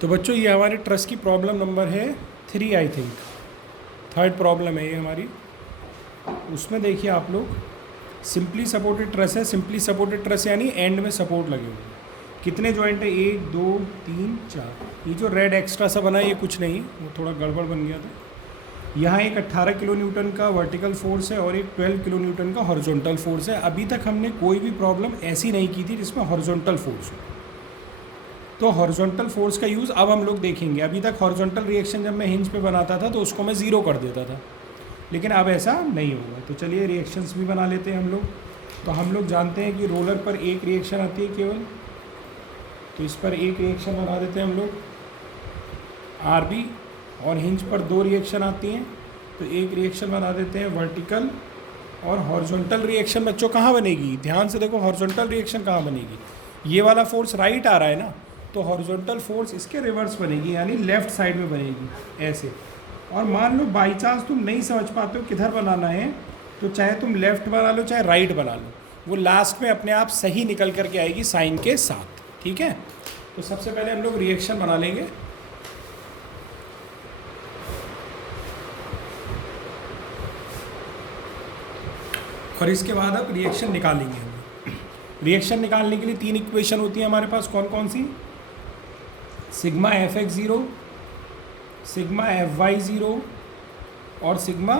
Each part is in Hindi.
तो बच्चों ये हमारे ट्रस की प्रॉब्लम नंबर है 3 आई थिंक, थर्ड प्रॉब्लम है ये हमारी। उसमें देखिए आप लोग, सिंपली सपोर्टेड ट्रस है। सिंपली सपोर्टेड ट्रस यानी एंड में सपोर्ट लगे हुए। कितने जॉइंट है? 1 2 3 4। ये जो रेड एक्स्ट्रा सा बना है ये कुछ नहीं, वो थोड़ा गड़बड़ बन गया था। यहाँ एक 18 किलो न्यूटन का वर्टिकल फोर्स है और एक 12 किलो न्यूटन का हॉरिजॉन्टल फोर्स है। अभी तक हमने कोई भी प्रॉब्लम ऐसी नहीं की थी जिसमें हॉरिजॉन्टल फोर्स हो। तो हॉरिजॉन्टल फोर्स का यूज़ अब हम लोग देखेंगे। अभी तक हॉरिजॉन्टल रिएक्शन जब मैं हिंज पे बनाता था तो उसको मैं ज़ीरो कर देता था, लेकिन अब ऐसा नहीं होगा। तो चलिए रिएक्शंस भी बना लेते हैं हम लोग। तो हम लोग जानते हैं कि रोलर पर एक रिएक्शन आती है केवल, तो इस पर एक रिएक्शन बना देते हैं हम लोग आरबी, और हिंज पर 2 रिएक्शन आती हैं तो एक रिएक्शन बना देते हैं वर्टिकल। और हॉरिजॉन्टल रिएक्शन बच्चों कहाँ बनेगी? ध्यान से देखो, हॉरिजॉन्टल रिएक्शन कहाँ बनेगी? ये वाला फोर्स राइट आ रहा है ना, तो हॉरिजॉन्टल फोर्स इसके रिवर्स बनेगी, यानी लेफ्ट साइड में बनेगी ऐसे। और मान लो बाई चांस तुम नहीं समझ पाते हो किधर बनाना है, तो चाहे तुम लेफ्ट बना लो चाहे राइट बना लो, वो लास्ट में अपने आप सही निकल करके आएगी साइन के साथ, ठीक है। तो सबसे पहले हम लोग रिएक्शन बना लेंगे। और इसके बाद अब रिएक्शन निकालेंगे हम। रिएक्शन निकालने के लिए 3 इक्वेशन होती है हमारे पास। कौन कौन सी? Sigma F X zero, sigma F Y zero और सिग्मा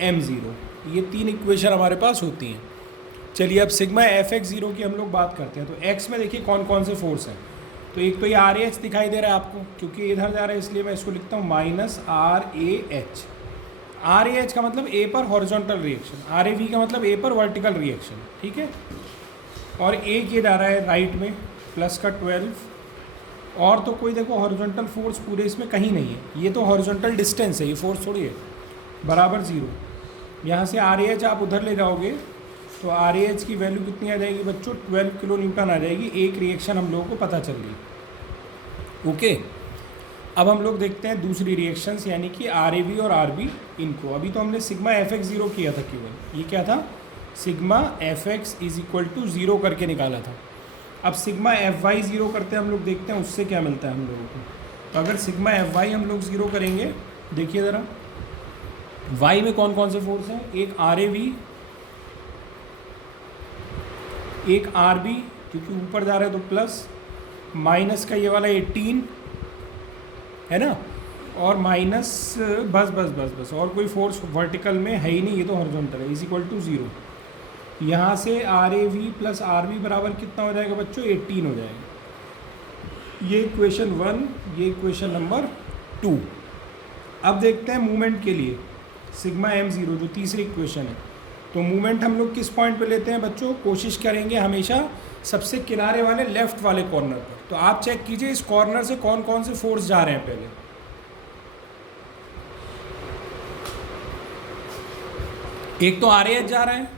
एम ज़ीरो। ये 3 इक्वेशन हमारे पास होती हैं। चलिए अब सिग्मा एफ एक्स ज़ीरो की हम लोग बात करते हैं। तो एक्स में देखिए कौन कौन से फोर्स हैं। तो एक तो ये आर ए एच दिखाई दे रहा है आपको, क्योंकि इधर जा रहा है इसलिए मैं इसको लिखता हूँ minus R A H. R A H का मतलब ए पर horizontal reaction, R A V का मतलब ए पर वर्टिकल रिएक्शन, ठीक है। और एक ये जा रहा है राइट में प्लस का 12। और तो कोई देखो हॉरिजॉन्टल फोर्स पूरे इसमें कहीं नहीं है, ये तो हॉरिजॉन्टल डिस्टेंस है, ये फोर्स थोड़ी है, बराबर 0। यहाँ से आर ए एच आप उधर ले जाओगे तो आर ए एच की वैल्यू कितनी आ जाएगी बच्चों? 12 किलो न्यूटन आ जाएगी। एक रिएक्शन हम लोगों को पता चल गई। ओके, अब हम लोग देखते हैं दूसरी रिएक्शंस, यानी कि आर ए बी और आर बी इनको। अभी तो हमने सिग्मा एफ एक्स ज़ीरो किया था केवल, ये क्या था? Sigma F X is equal to 0 करके निकाला था। अब सिग्मा एफ वाई ज़ीरो करते हैं हम लोग, देखते हैं उससे क्या मिलता है हम लोगों को। तो अगर सिग्मा एफ वाई हम लोग ज़ीरो करेंगे, देखिए ज़रा वाई में कौन कौन से फोर्स हैं? एक आर ए वी, एक आर बी, क्योंकि ऊपर जा रहा है तो प्लस, माइनस का ये वाला 18 है ना, और माइनस बस बस बस बस, और कोई फोर्स वर्टिकल में है ही नहीं, ये तो हॉरिजॉन्टल है, इज इक्वल टू 0। यहाँ से R A V plus R B बराबर कितना हो जाएगा बच्चों? 18 हो जाएगा। ये इक्वेशन 1, ये इक्वेशन नंबर 2। अब देखते हैं मूवमेंट के लिए सिग्मा एम ज़ीरो, जो तीसरी इक्वेशन है। तो मूवमेंट हम लोग किस पॉइंट पे लेते हैं बच्चों? कोशिश करेंगे हमेशा सबसे किनारे वाले लेफ्ट वाले कॉर्नर पर। तो आप चेक कीजिए इस कॉर्नर से कौन कौन से फोर्स जा रहे हैं पहले। एक तो आर ए एच जा रहा है,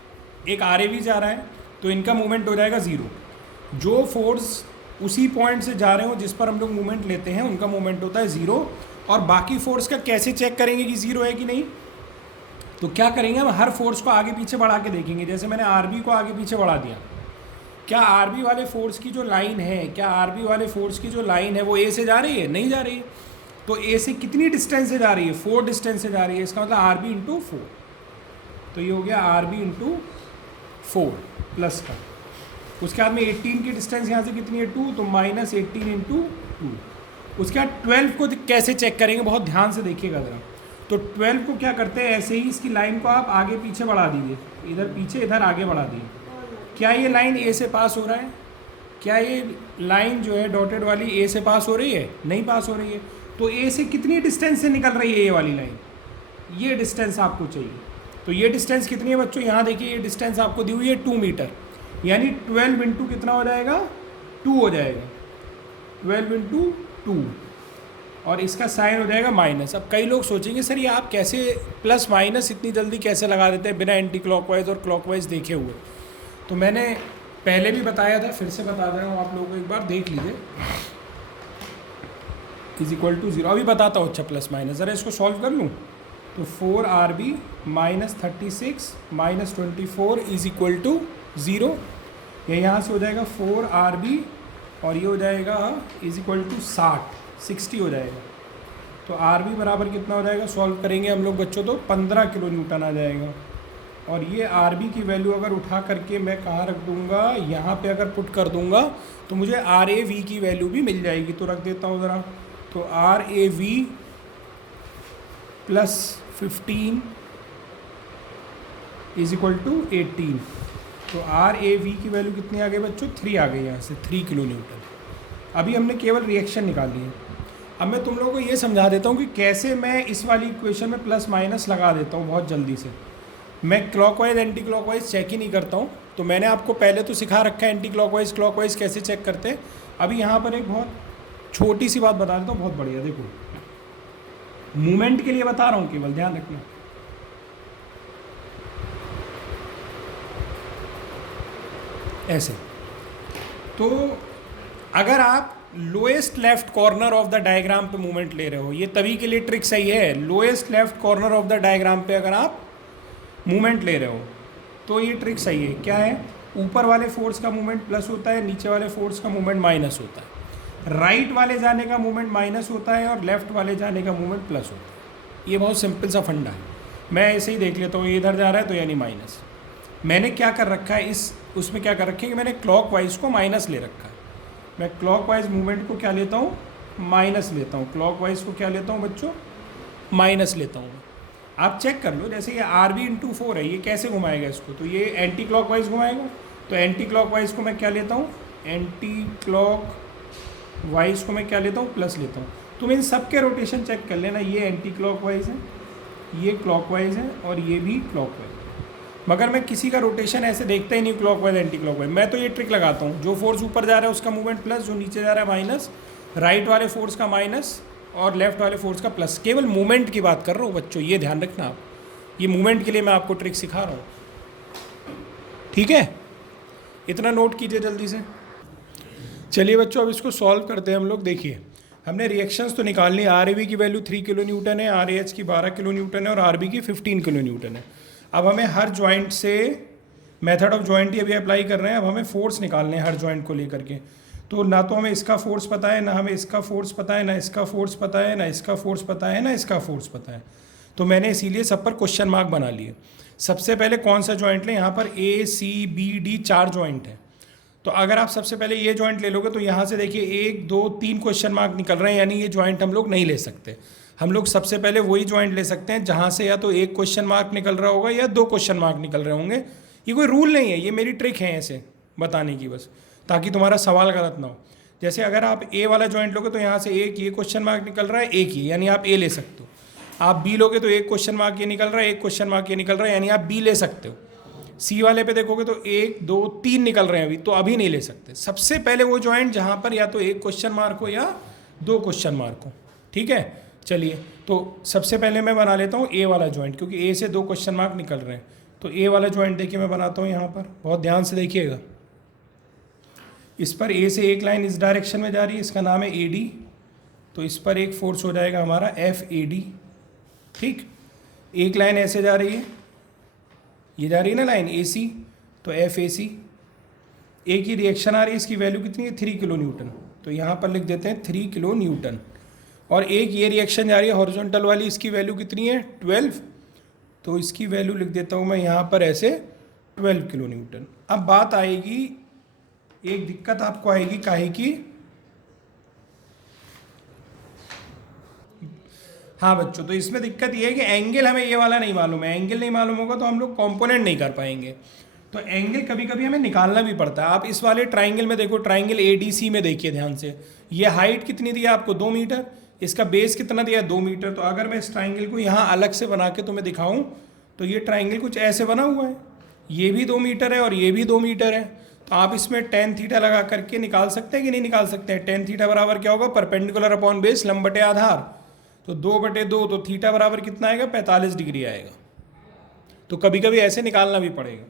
एक आर ए वी जा रहा है, तो इनका मूवमेंट हो जाएगा 0। जो फोर्स उसी पॉइंट से जा रहे हो जिस पर हम लोग मूवमेंट लेते हैं, उनका मूवमेंट होता है 0। और बाकी फोर्स का कैसे चेक करेंगे कि 0 है कि नहीं? तो क्या करेंगे, हम हर फोर्स को आगे पीछे बढ़ा के देखेंगे। जैसे मैंने आर बी को आगे पीछे बढ़ा दिया, क्या आर बी वाले फोर्स की जो लाइन है, क्या आर बी वाले फोर्स की जो लाइन है वो ए से जा रही है? नहीं जा रही है। तो ए से कितनी डिस्टेंस से जा रही है? 4 डिस्टेंस से जा रही है। इसका मतलब आर बी इंटू 4। तो ये हो गया आर बी इंटू 4 प्लस का। उसके बाद में 18 की डिस्टेंस यहाँ से कितनी है? 2, तो माइनस 18 इंटू 2। उसके बाद 12 को कैसे चेक करेंगे, बहुत ध्यान से देखिएगा ज़रा। तो 12 को क्या करते हैं, ऐसे ही इसकी लाइन को आप आगे पीछे बढ़ा दीजिए, इधर पीछे इधर आगे बढ़ा दीजिए। क्या ये लाइन ए से पास हो रहा है? क्या ये लाइन जो है डॉटेड वाली ए से पास हो रही है? नहीं पास हो रही है। तो ए से कितनी डिस्टेंस से निकल रही है ये वाली लाइन? ये डिस्टेंस आपको चाहिए। तो ये डिस्टेंस कितनी है बच्चों? यहाँ देखिए ये डिस्टेंस आपको दी हुई है 2 मीटर, यानी 12 इंटू कितना हो जाएगा? 2 हो जाएगा। 12 इंटू 2, और इसका साइन हो जाएगा माइनस। अब कई लोग सोचेंगे सर ये आप कैसे प्लस माइनस इतनी जल्दी कैसे लगा देते हैं बिना एंटी क्लॉकवाइज और क्लॉकवाइज देखे हुए? तो मैंने पहले भी बताया था, फिर से बता दे रहा हूँ आप लोगों को, एक बार देख लीजिए। इज इक्वल टू 0 अभी बताता हूँ। अच्छा प्लस माइनस, ज़रा इसको सॉल्व कर लूँ। तो 4 R B minus 36 minus 24 is equal to 0। ये यहाँ से हो जाएगा 4 आर बी और ये हो जाएगा इज इक्वल टू 60। 60 हो जाएगा। तो आर बी बराबर कितना हो जाएगा, सॉल्व करेंगे हम लोग बच्चों तो 15 किलो न्यूटन आ जाएगा। और ये आर बी की वैल्यू अगर उठा करके मैं कहाँ रख दूँगा, यहाँ पे अगर पुट कर दूँगा तो मुझे आर ए वी की वैल्यू भी मिल जाएगी। तो रख देता हूँ ज़रा, तो R A V plus 15 is equal to 18। तो आर ए वी की वैल्यू कितनी आ गई बच्चों, 3 आ गई यहाँ से, 3 किलो न्यूटन। अभी हमने केवल रिएक्शन निकाली है। अब मैं तुम लोगों को ये समझा देता हूँ कि कैसे मैं इस वाली इक्वेशन में प्लस माइनस लगा देता हूँ बहुत जल्दी से। मैं क्लॉकवाइज एंटी क्लॉकवाइज चेक ही नहीं करता हूँ। तो मैंने आपको पहले तो सिखा रखा है एंटी क्लॉकवाइज क्लॉकवाइज कैसे चेक करते हैं। अभी यहाँ पर एक बहुत छोटी सी बात बता देता हूँ, बहुत बढ़िया। देखो मूवमेंट के लिए बता रहा हूँ, केवल ध्यान रखना। ऐसे तो अगर आप lowest left corner of the diagram पे मूवमेंट ले रहे हो, ये तभी के लिए ट्रिक सही है। Lowest left corner of the diagram पे अगर आप मूवमेंट ले रहे हो तो ये ट्रिक सही है। क्या है, ऊपर वाले फोर्स का मूवमेंट प्लस होता है, नीचे वाले फोर्स का मूवमेंट माइनस होता है। राइट वाले जाने का मूवमेंट माइनस होता है और लेफ्ट वाले जाने का मूवमेंट प्लस होता है। ये बहुत सिंपल सा फंडा है। मैं ऐसे ही देख लेता हूँ, ये इधर जा रहा है तो यानी माइनस। मैंने क्या कर रखा है उसमें क्या कर रखे हैं कि मैंने क्लॉक वाइज को माइनस ले रखा है। मैं क्लॉक वाइज मूवमेंट को क्या लेता हूँ, माइनस लेता हूँ। क्लॉक वाइज को क्या लेता हूँ बच्चों, माइनस लेता हूँ। आप चेक कर लो, जैसे ये आर बी इंटू 4 है, ये कैसे घुमाएगा इसको, तो ये एंटी क्लॉक वाइज घुमाएगा। तो एंटी क्लॉक वाइज को मैं क्या लेता हूँ, एंटी क्लॉक वाइज को मैं क्या लेता हूँ, प्लस लेता हूँ। तुम इन सब के रोटेशन चेक कर लेना, ये एंटी क्लॉक वाइज है, ये क्लॉक वाइज है और ये भी क्लॉक वाइज। मगर मैं किसी का रोटेशन ऐसे देखता ही नहीं clock wise anti clock wise. मैं तो ये ट्रिक लगाता हूँ, जो फोर्स ऊपर जा रहा है उसका मूवमेंट प्लस, जो नीचे जा रहा है माइनस, राइट वाले फोर्स का माइनस और लेफ्ट वाले फोर्स का प्लस। केवल मूवमेंट की बात कर रहा हूँ बच्चों, ये ध्यान रखना आप। ये मूवमेंट के लिए मैं आपको ट्रिक सिखा रहा हूँ, ठीक है। इतना नोट कीजिए जल्दी से। चलिए बच्चों, अब इसको सॉल्व करते हैं हम लोग। देखिए, हमने रिएक्शंस तो निकालनी। आर ए वी की वैल्यू 3 किलो न्यूटन है, आर ए एच की 12 किलो न्यूटन है और आर बी की 15 किलो न्यूटन है। अब हमें हर जॉइंट से मेथड ऑफ जॉइंट ही अभी अप्लाई कर रहे हैं। अब हमें फोर्स निकालने हैं हर जॉइंट को लेकर के। तो ना तो हमें इसका फोर्स पता है, ना हमें इसका फोर्स पता है, ना इसका फोर्स पता है, ना इसका फोर्स पता है, ना इसका फोर्स पता है। तो मैंने इसीलिए सब पर क्वेश्चन मार्क बना लिए। सबसे पहले कौन सा जॉइंट लें, यहाँ पर ए सी बी डी 4 जॉइंट है। तो अगर आप सबसे पहले ये जॉइंट ले लोगे तो यहाँ से देखिए 1 2 3 क्वेश्चन मार्क निकल रहे हैं, यानी ये जॉइंट हम लोग नहीं ले सकते। हम लोग सबसे पहले वही जॉइंट ले सकते हैं जहाँ से या तो 1 क्वेश्चन मार्क निकल रहा होगा या 2 क्वेश्चन मार्क निकल रहे होंगे। ये कोई रूल नहीं है, ये मेरी ट्रिक है ऐसे बताने की बस, ताकि तुम्हारा सवाल गलत ना हो। जैसे अगर आप ए वाला जॉइंट लोगे तो यहाँ से एक ये क्वेश्चन मार्क निकल रहा है, एक ही, यानी आप ए ले सकते हो। आप बी लोगे तो एक क्वेश्चन मार्क ये निकल रहा है, एक क्वेश्चन मार्क ये निकल रहा है, यानी आप बी ले सकते हो। सी वाले पे देखोगे तो 1 2 3 निकल रहे हैं अभी, तो अभी नहीं ले सकते। सबसे पहले वो जॉइंट जहाँ पर या तो 1 क्वेश्चन मार्क हो या 2 क्वेश्चन मार्क हो, ठीक है। चलिए, तो सबसे पहले मैं बना लेता हूँ ए वाला जॉइंट, क्योंकि ए से 2 क्वेश्चन मार्क निकल रहे हैं। तो ए वाला जॉइंट देखिए मैं बनाता हूँ यहाँ पर, बहुत ध्यान से देखिएगा। इस पर ए से एक लाइन इस डायरेक्शन में जा रही है, इसका नाम है ए डी। तो इस पर एक फोर्स हो जाएगा हमारा एफ ए डी, ठीक। एक लाइन ऐसे जा रही है, ये जा रही है ना लाइन ए सी, तो एफ ए सी। एक ही रिएक्शन आ रही है, इसकी वैल्यू कितनी है, 3 किलो न्यूटन। तो यहाँ पर लिख देते हैं 3 किलो न्यूटन। और एक ये रिएक्शन जा रही है हॉरिजॉन्टल वाली, इसकी वैल्यू कितनी है, 12। तो इसकी वैल्यू लिख देता हूँ मैं यहाँ पर ऐसे 12 किलो न्यूटन। अब बात आएगी, एक दिक्कत आपको आएगी, काहे की, हाँ बच्चों, तो इसमें दिक्कत ये है कि एंगल हमें ये वाला नहीं मालूम है। एंगल नहीं मालूम होगा तो हम लोग कंपोनेंट नहीं कर पाएंगे। तो एंगल कभी कभी हमें निकालना भी पड़ता है। आप इस वाले ट्राइंगल में देखो, ट्राइंगल ए डी सी में देखिए ध्यान से। ये हाइट कितनी दी है आपको, 2 मीटर। इसका बेस कितना दिया है, 2 मीटर। तो अगर मैं इस ट्राइंगल को यहाँ अलग से बना के तुम्हें दिखाऊँ तो ये ट्राइंगल कुछ ऐसे बना हुआ है। ये भी 2 मीटर है और ये भी 2 मीटर है। तो आप इसमें टेन थीटा लगा करके निकाल सकते हैं कि नहीं निकाल सकते हैं। टेन थीटा बराबर क्या होगा, परपेंडिकुलर अपॉन बेस, लंब बटे आधार। तो 2/2, तो थीटा बराबर कितना आएगा, 45 डिग्री आएगा। तो कभी कभी ऐसे निकालना भी पड़ेगा।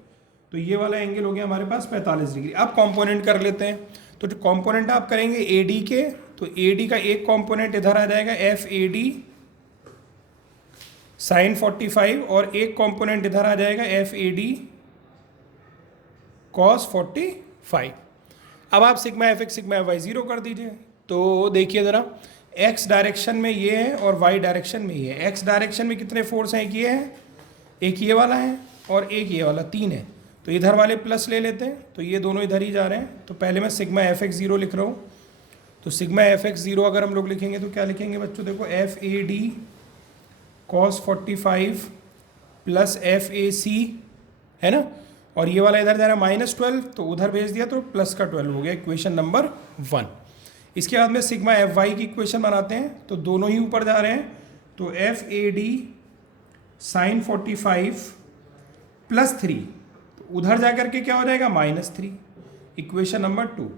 तो ये वाला एंगल हो गया हमारे पास 45 डिग्री। अब कंपोनेंट कर लेते हैं। तो जो कंपोनेंट आप करेंगे ए डी के, तो ए डी का एक कंपोनेंट इधर आ जाएगा एफ ए डी साइन 45, और एक कंपोनेंट इधर आ जाएगा एफ ए डी कॉस 45। अब आप sigma F X sigma F Y 0 कर दीजिए। तो देखिए ज़रा, एक्स डायरेक्शन में ये है और वाई डायरेक्शन में ये है। एक्स डायरेक्शन में कितने फोर्स हैं, एक ये है, एक ये वाला है और एक ये वाला, 3 है। तो इधर वाले प्लस ले लेते हैं, तो ये दोनों इधर ही जा रहे हैं। तो पहले मैं सिग्मा एफ एक्स ज़ीरो लिख रहा हूँ। तो सिग्मा एफ एक्स ज़ीरो अगर हम लोग लिखेंगे तो क्या लिखेंगे बच्चों, देखो F A D cos 45 plus F A C, है ना, और ये वाला इधर जा रहा है -12, तो उधर भेज दिया तो प्लस का 12 हो गया, इक्वेशन नंबर 1। इसके बाद में सिग्मा एफ वाई की इक्वेशन बनाते हैं, तो दोनों ही ऊपर जा रहे हैं। तो F A D sine 45 plus 3, तो उधर जा करके क्या हो जाएगा -3, इक्वेशन नंबर 2।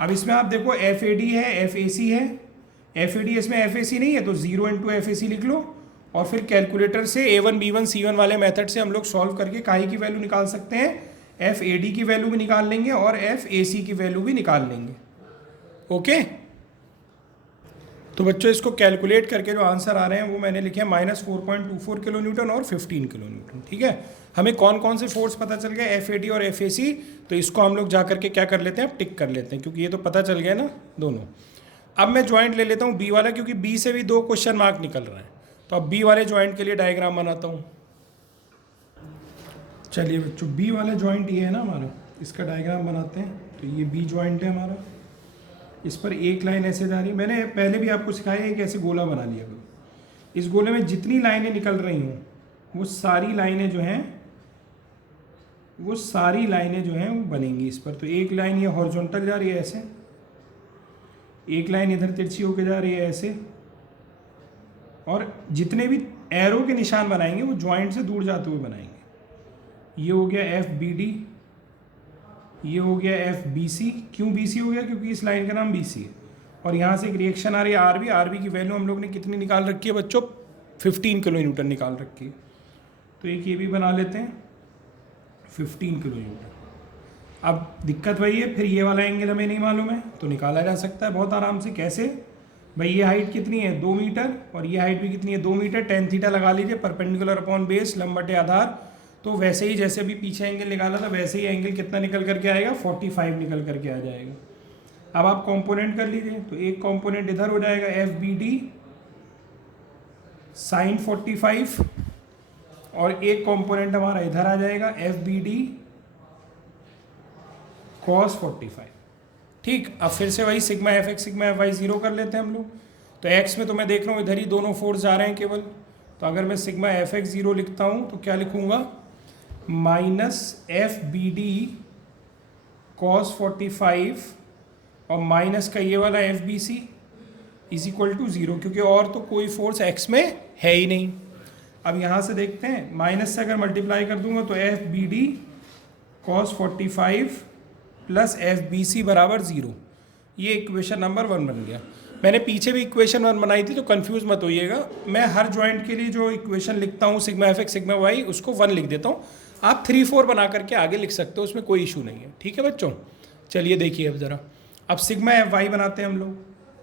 अब इसमें आप देखो एफ ए डी है, एफ ए सी है, एफ ए डी इसमें एफ ए सी नहीं है, तो 0 इंटू एफ ए सी लिख लो और फिर कैलकुलेटर से A1 B1 C1 वाले मेथड से हम लोग सॉल्व करके काई की वैल्यू निकाल सकते हैं, एफ ए डी की वैल्यू भी निकाल लेंगे और एफ ए सी की वैल्यू भी निकाल लेंगे। ओके, तो बच्चों इसको कैलकुलेट करके जो आंसर आ रहे हैं वो मैंने लिखे हैं -4.24 किलो न्यूटन और 15 किलो न्यूटन। ठीक है, हमें कौन कौन से फोर्स पता चल गए, एफ ए डी और एफ ए सी, तो इसको हम लोग जा करके क्या कर लेते हैं, अब टिक कर लेते हैं, क्योंकि ये तो पता चल गया ना दोनों। अब मैं ज्वाइंट ले लेता हूँ बी वाला, क्योंकि बी से भी 2 क्वेश्चन मार्क निकल रहे हैं। तो अब बी वाले ज्वाइंट के लिए डायग्राम बनाता हूँ। चलिए बच्चों, बी वाला ज्वाइंट ये है ना हमारा, इसका डायग्राम बनाते हैं। तो ये बी ज्वाइंट है हमारा, इस पर एक लाइन ऐसे जा रही है। मैंने पहले भी आपको सिखाया है कि ऐसे गोला बना लिया करो। इस गोले में जितनी लाइनें निकल रही हों वो सारी लाइनें जो हैं वो बनेंगी इस पर। तो एक लाइन ये हॉरिजॉन्टल जा रही है ऐसे, एक लाइन इधर तिरछी होके जा रही है ऐसे, और जितने भी एरो के निशान बनाएंगे वो ज्वाइंट से दूर जाते हुए बनाएंगे। ये हो गया एफ बी डी, ये हो गया एफ बी सी। क्यों बी सी हो गया, क्योंकि इस लाइन का नाम बी सी है। और यहाँ से एक रिएक्शन आ रही है आर बी। आर बी की वैल्यू हम लोग ने कितनी निकाल रखी है बच्चों, 15 किलो न्यूटन निकाल रखी है। तो एक ये भी बना लेते हैं 15 किलो न्यूटन। अब दिक्कत वही है, फिर ये वाला एंगल हमें नहीं मालूम है, तो निकाला जा सकता है बहुत आराम से। कैसे भाई, ये हाइट कितनी है 2 मीटर और ये हाइट भी कितनी है 2 मीटर। टेन थीटा लगा लीजिए, परपेंडिकुलर अपॉन बेस, लंबटे आधार। तो वैसे ही जैसे अभी पीछे एंगल निकाला था वैसे ही एंगल कितना निकल करके आएगा, 45 निकल करके आ जाएगा। अब आप कंपोनेंट कर लीजिए, तो एक कंपोनेंट इधर हो जाएगा एफ बी डी साइन 45 और एक कंपोनेंट हमारा इधर आ जाएगा एफ बी डी कॉस 45। ठीक, अब फिर से वही sigma F X sigma F Y 0 कर लेते हैं हम लोग। तो एक्स में तो मैं देख रहा हूँ इधर ही दोनों फोर्स जा रहे हैं केवल। तो अगर मैं सिग्मा एफ एक्स 0 लिखता हूँ तो क्या लिखूँगा, minus F B D cos 45 और माइनस का ये वाला F B C is equal to 0, क्योंकि और तो कोई फोर्स एक्स में है ही नहीं। अब यहाँ से देखते हैं, माइनस से अगर मल्टीप्लाई कर दूंगा तो F B D cos 45 plus F B C बराबर 0। ये इक्वेशन नंबर 1 बन गया। मैंने पीछे भी इक्वेशन 1 बनाई थी, तो कंफ्यूज मत होइएगा। मैं हर जॉइंट के लिए जो इक्वेशन लिखता हूँ sigma F X sigma Y, उसको 1 लिख देता हूँ। आप 3 4 बना करके आगे लिख सकते हो, उसमें कोई इशू नहीं है। ठीक है बच्चों, चलिए देखिए अब ज़रा। अब सिग्मा एफ वाई बनाते हैं हम लोग।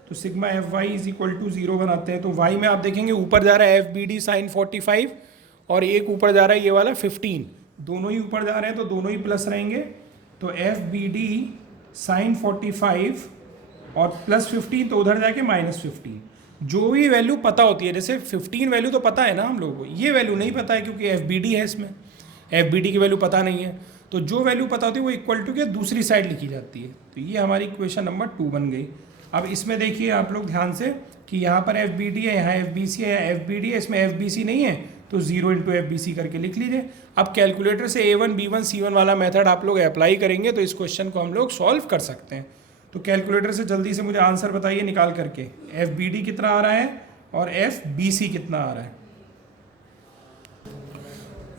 तो sigma F Y is equal to 0 बनाते हैं। तो वाई में आप देखेंगे ऊपर जा रहा है एफ बी डी साइन 45 और एक ऊपर जा रहा है ये वाला 15। दोनों ही ऊपर जा रहे हैं तो दोनों ही प्लस रहेंगे। तो एफ बी डी साइन 45 और प्लस 15, तो उधर जाके -15। जो भी वैल्यू पता होती है, जैसे 15 वैल्यू तो पता है ना हम लोगों को, ये वैल्यू नहीं पता है क्योंकि एफ बी डी है, इसमें एफ बी डी की वैल्यू पता नहीं है। तो जो वैल्यू पता होती है वो इक्वल टू के दूसरी साइड लिखी जाती है। तो ये हमारी इक्वेशन नंबर 2 बन गई। अब इसमें देखिए आप लोग ध्यान से कि यहाँ पर एफ बी डी है, यहाँ एफ बी सी है, यहाँ एफ बी डी है, इसमें एफ बी सी नहीं है, तो 0 इंटू एफ बी सी करके लिख लीजिए। अब कैलकुलेटर से A1 B1 C1 वाला मेथड आप लोग अप्लाई करेंगे तो इस क्वेश्चन को हम लोग सॉल्व कर सकते हैं। तो कैलकुलेटर से जल्दी से मुझे आंसर बताइए निकाल करके, एफ बी डी कितना आ रहा है और एफ बी सी कितना आ रहा है।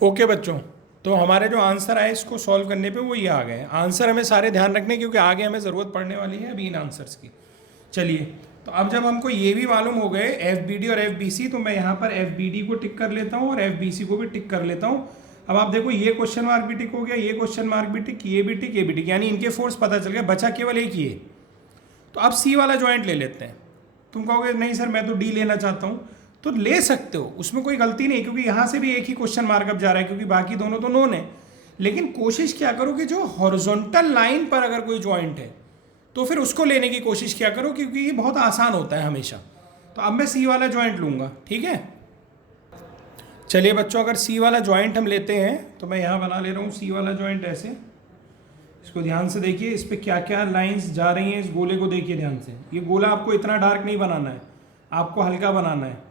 ओके बच्चों, तो हमारे जो आंसर आए इसको सॉल्व करने पे वो ये आ गए। आंसर हमें सारे ध्यान रखने, क्योंकि आगे हमें ज़रूरत पड़ने वाली है अभी इन आंसर्स की। चलिए, तो अब जब हमको ये भी मालूम हो गए एफ बी डी और एफ बी सी, तो मैं यहाँ पर एफ बी डी को टिक कर लेता हूँ और एफ बी सी को भी टिक कर लेता हूँ। अब आप देखो, ये क्वेश्चन मार्क भी टिक हो गया, ये क्वेश्चन मार्क भी टिक, ये भी टिक, ये भी टिक, यानी इनके फोर्स पता चल गया, बचा केवल एक ये। तो अब सी वाला ज्वाइंट ले लेते हैं। तुम कहोगे नहीं सर मैं तो डी लेना चाहता हूँ, तो ले सकते हो, उसमें कोई गलती नहीं, क्योंकि यहाँ से भी एक ही क्वेश्चन मार्कअप जा रहा है, क्योंकि बाकी दोनों तो नोन है। लेकिन कोशिश क्या करो कि जो हॉरिजॉन्टल लाइन पर अगर कोई ज्वाइंट है तो फिर उसको लेने की कोशिश क्या करो, क्योंकि ये बहुत आसान होता है हमेशा। तो अब मैं सी वाला जॉइंट लूँगा, ठीक है। चलिए बच्चों, अगर सी वाला जॉइंट हम लेते हैं तो मैं यहाँ बना ले रहा हूँ सी वाला जॉइंट ऐसे। इसको ध्यान से देखिए, इस पर क्या क्या लाइंस जा रही हैं, इस गोले को देखिए ध्यान से। ये गोला आपको इतना डार्क नहीं बनाना है, आपको हल्का बनाना है।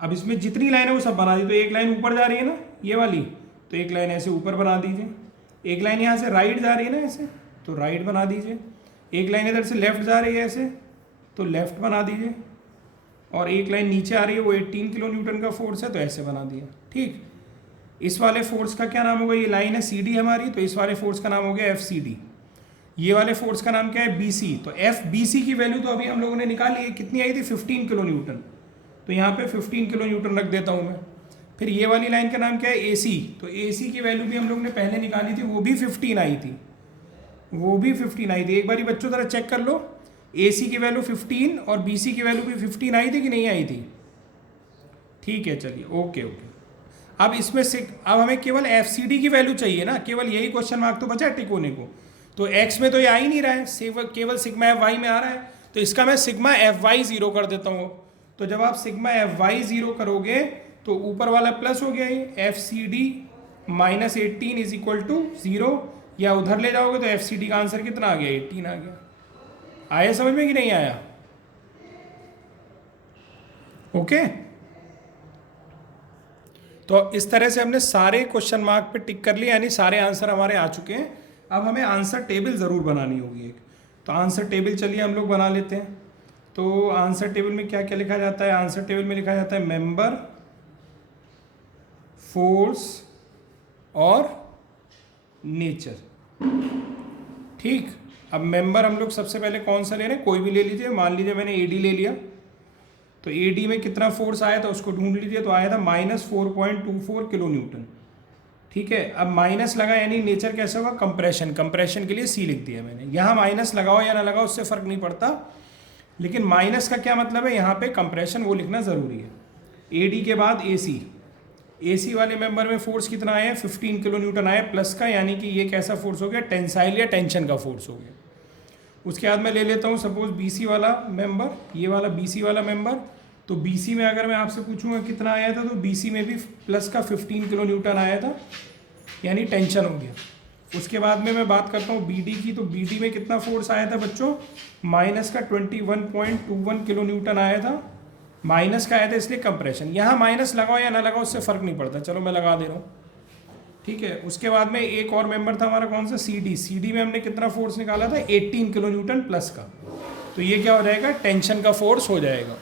अब इसमें जितनी लाइन है वो सब बना दी। तो एक लाइन ऊपर जा रही है ना ये वाली, तो एक लाइन ऐसे ऊपर बना दीजिए। एक लाइन यहाँ से राइट जा रही है ना ऐसे, तो राइट बना दीजिए। एक लाइन इधर से लेफ्ट जा रही है ऐसे, तो लेफ्ट बना दीजिए। और एक लाइन नीचे आ रही है, वो 18 किलो न्यूटन का फोर्स है, तो ऐसे बना दिया, ठीक। इस वाले फोर्स का क्या नाम होगा, ये लाइन है सी डी हमारी, तो इस वाले फोर्स का नाम हो गया एफ सी डी। ये वाले फोर्स का नाम क्या है, बी सी। तो एफ बी सी की वैल्यू तो अभी हम लोगों ने निकाली है, कितनी आई थी, 15 किलो न्यूटन। तो यहाँ पे 15 किलो न्यूटन रख देता हूँ मैं। फिर ये वाली लाइन का नाम क्या है, ए सी। तो ए सी की वैल्यू भी हम लोग ने पहले निकाली थी, वो भी 15 आई थी, वो भी 15 आई थी। एक बारी बच्चों जरा चेक कर लो, ए सी की वैल्यू 15 और बी सी की वैल्यू भी 15 आई थी कि नहीं आई थी, ठीक है। चलिए ओके ओके। अब इसमें से अब हमें केवल एफ सी डी की वैल्यू चाहिए ना, केवल यही क्वेश्चन मार्क तो बचा है टिक होने को। तो एक्स में तो ये आ ही नहीं रहा है, केवल सिग्मा एफ वाई में आ रहा है, तो इसका मैं सिग्मा एफ वाई 0 कर देता हूँ। तो जब आप सिग्मा एफ वाई 0 करोगे तो ऊपर वाला प्लस हो गया, ये F C D minus 18 is equal to 0, या उधर ले जाओगे तो एफ सी डी का आंसर कितना आ गया, 18 आ गया। आया समझ में कि नहीं आया, ओके। तो इस तरह से हमने सारे क्वेश्चन मार्क पे टिक कर लिए, यानी सारे आंसर हमारे आ चुके हैं। अब हमें आंसर टेबल ज़रूर बनानी होगी एक। तो आंसर टेबल चलिए हम लोग बना लेते हैं। तो आंसर टेबल में क्या क्या लिखा जाता है, आंसर टेबल में लिखा जाता है मेंबर, फोर्स और नेचर, ठीक। अब मेंबर हम लोग सबसे पहले कौन सा ले रहे हैं, कोई भी ले लीजिए। मान लीजिए मैंने एडी ले लिया, तो एडी में कितना फोर्स आया था उसको ढूंढ लीजिए। तो आया था -4.24 किलो न्यूटन, ठीक है। अब माइनस लगा, यानी नेचर कैसा होगा, कंप्रेशन। कंप्रेशन के लिए सी लिख दिया मैंने। यहाँ माइनस लगाओ या ना लगाओ उससे फ़र्क नहीं पड़ता, लेकिन माइनस का क्या मतलब है, यहाँ पे कंप्रेशन वो लिखना ज़रूरी है। एडी के बाद एसी, एसी वाले मेंबर में फोर्स कितना आया, 15 किलो न्यूटन आया प्लस का, यानी कि ये कैसा फोर्स हो गया, टेंसाइल या टेंशन का फोर्स हो गया। उसके बाद मैं ले लेता हूँ सपोज बीसी वाला मेंबर, ये वाला बीसी वाला मेंबर। तो बीसी में अगर मैं आपसे पूछूंगा कितना आया था, तो बीसी में भी प्लस का 15 किलो न्यूटन आया था, यानी टेंशन हो गया। उसके बाद में मैं बात करता हूँ बीडी की। तो बीडी में कितना फोर्स आया था बच्चों, माइनस का 21.21 किलो न्यूटन आया था। माइनस का आया था इसलिए कंप्रेशन। यहाँ माइनस लगाओ या ना लगाओ उससे फ़र्क नहीं पड़ता, चलो मैं लगा दे रहा हूँ, ठीक है। उसके बाद में एक और मेंबर था हमारा, कौन सा, सीडी। सीडी में हमने कितना फोर्स निकाला था, 18 किलो न्यूटन प्लस का। तो ये क्या हो जाएगा, टेंशन का फोर्स हो जाएगा।